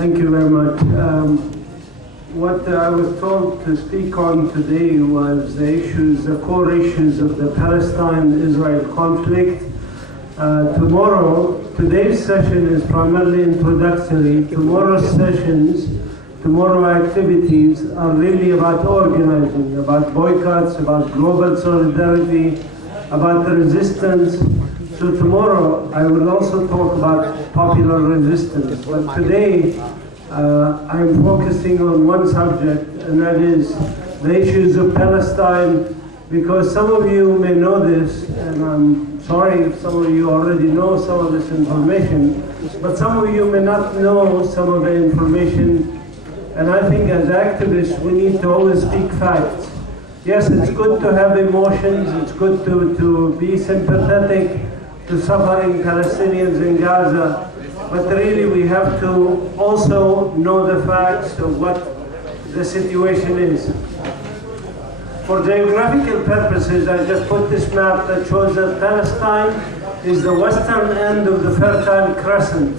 Thank you very much. What I was told to speak on today was the issues, the core issues of the Palestine-Israel conflict. Today's session is primarily introductory. Tomorrow's activities are really about organizing, about boycotts, about global solidarity, about the resistance. So tomorrow I will also talk about popular resistance. But today I'm focusing on one subject, and that is the issues of Palestine, because some of you may know this, and I'm sorry if some of you already know some of this information, but some of you may not know some of the information. And I think as activists, we need to always speak facts. Yes, it's good to have emotions, it's good to be sympathetic to suffering Palestinians in Gaza, but really we have to also know the facts of what the situation is. For geographical purposes, I just put this map that shows that Palestine is the western end of the Fertile Crescent.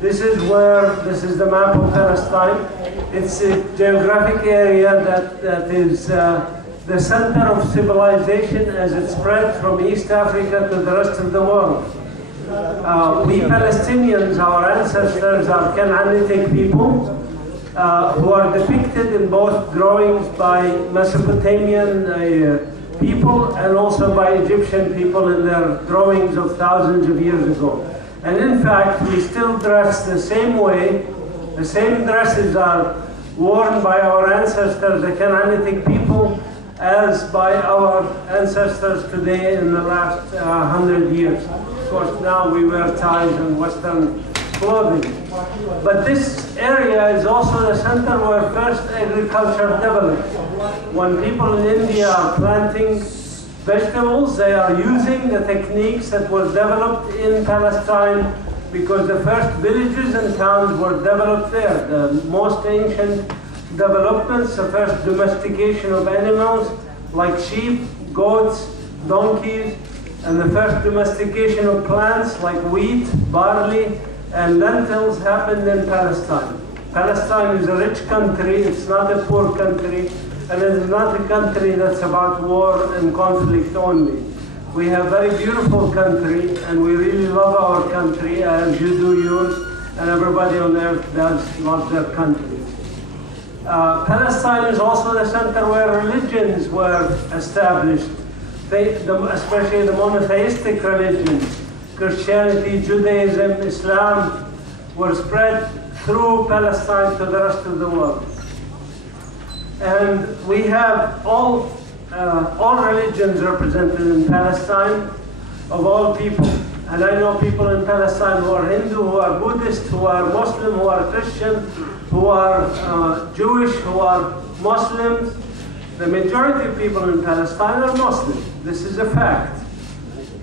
This is the map of Palestine. It's a geographic area that is the center of civilization as it spread from East Africa to the rest of the world. We Palestinians, our ancestors, are Canaanitic people who are depicted in both drawings by Mesopotamian people and also by Egyptian people in their drawings of thousands of years ago. And in fact, we still dress the same way. The same dresses are worn by our ancestors, the Canaanitic people, as by our ancestors today in the last 100 years. Of course, now we wear ties and Western clothing. But this area is also the center where first agriculture developed. When people in India are planting vegetables, they are using the techniques that were developed in Palestine, because the first villages and towns were developed there. The most ancient developments, the first domestication of animals like sheep, goats, donkeys, and the first domestication of plants like wheat, barley, and lentils happened in Palestine. Palestine is a rich country, it's not a poor country, and it is not a country that's about war and conflict only. We have a very beautiful country, and we really love our country as you do yours, and everybody on earth does love their country. Palestine is also the center where religions were established, especially the monotheistic religions. Christianity, Judaism, Islam were spread through Palestine to the rest of the world. And we have all religions represented in Palestine, of all people. And I know people in Palestine who are Hindu, who are Buddhist, who are Muslim, who are Christian, who are Jewish, who are Muslims. The majority of people in Palestine are Muslim. This is a fact.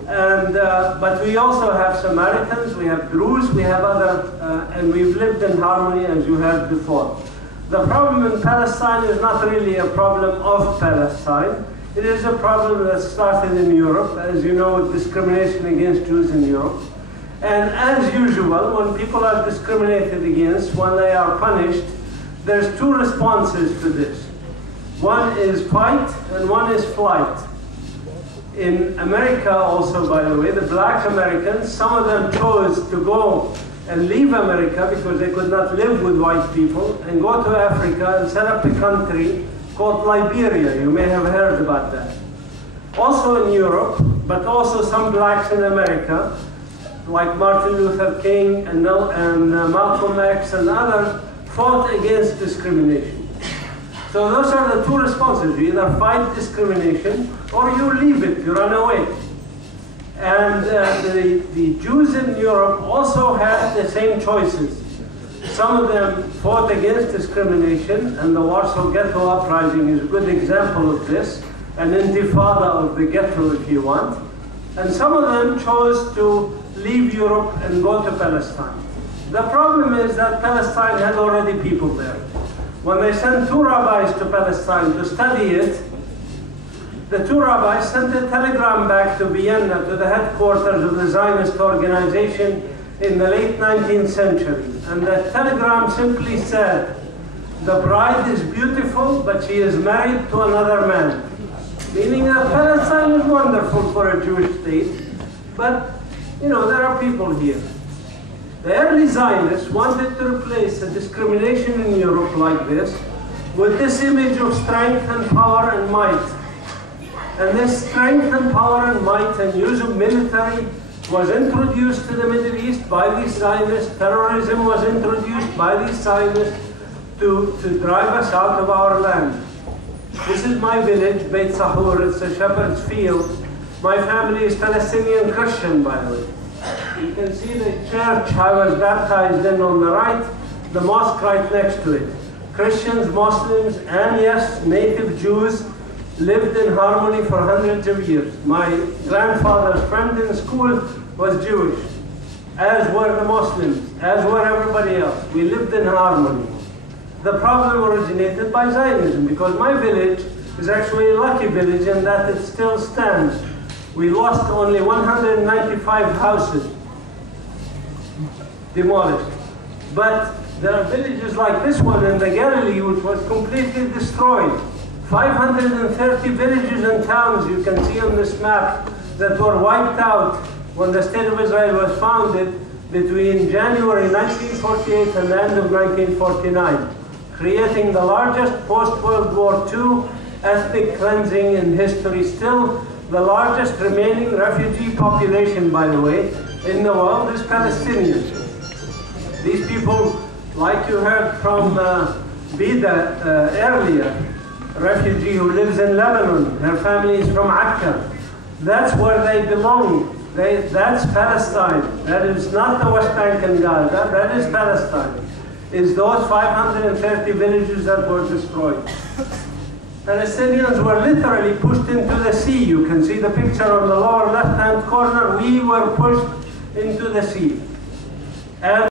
And but we also have Samaritans, we have Druze, we have other, and we've lived in harmony, as you heard before. The problem in Palestine is not really a problem of Palestine. It is a problem that started in Europe, as you know, discrimination against Jews in Europe. And as usual, when people are discriminated against, when they are punished, there's two responses to this. One is fight and one is flight. In America also, by the way, the black Americans, some of them chose to go and leave America because they could not live with white people, and go to Africa and set up a country called Liberia. You may have heard about that. Also in Europe, but also some blacks in America, like Martin Luther King and Malcolm X and others, fought against discrimination. So those are the two responses. You either fight discrimination or you leave it, you run away. And the Jews in Europe also had the same choices. Some of them fought against discrimination, and the Warsaw Ghetto Uprising is a good example of this, an intifada of the ghetto, if you want. And some of them chose to leave Europe and go to Palestine. The problem is that Palestine had already people there. When they sent two rabbis to Palestine to study it, the two rabbis sent a telegram back to Vienna, to the headquarters of the Zionist organization, in the late 19th century. And the telegram simply said, "The bride is beautiful, but she is married to another man." Meaning that Palestine is wonderful for a Jewish state, but you know, there are people here. The early Zionists wanted to replace the discrimination in Europe like this with this image of strength and power and might. And this strength and power and might and use of military was introduced to the Middle East by these Zionists. Terrorism was introduced by these Zionists to drive us out of our land. This is my village, Beit Sahur. It's a shepherd's field. My family is Palestinian Christian, by the way. You can see the church I was baptized in on the right, the mosque right next to it. Christians, Muslims, and yes, native Jews lived in harmony for hundreds of years. My grandfather's friend in school was Jewish, as were the Muslims, as were everybody else. We lived in harmony. The problem originated by Zionism, because my village is actually a lucky village in that it still stands. We lost only 195 houses demolished. But there are villages like this one in the Galilee which was completely destroyed. 530 villages and towns you can see on this map that were wiped out when the State of Israel was founded between January 1948 and the end of 1949, creating the largest post-World War II ethnic cleansing in history. Still, the largest remaining refugee population, by the way, in the world is Palestinians. These people, like you heard from Bida earlier, a refugee who lives in Lebanon, her family is from Akka. That's where they belong. That's Palestine. That is not the West Bank and Gaza. That is Palestine. It's those 530 villages that were destroyed. Palestinians were literally pushed into the sea. You can see the picture on the lower left-hand corner. We were pushed into the sea. And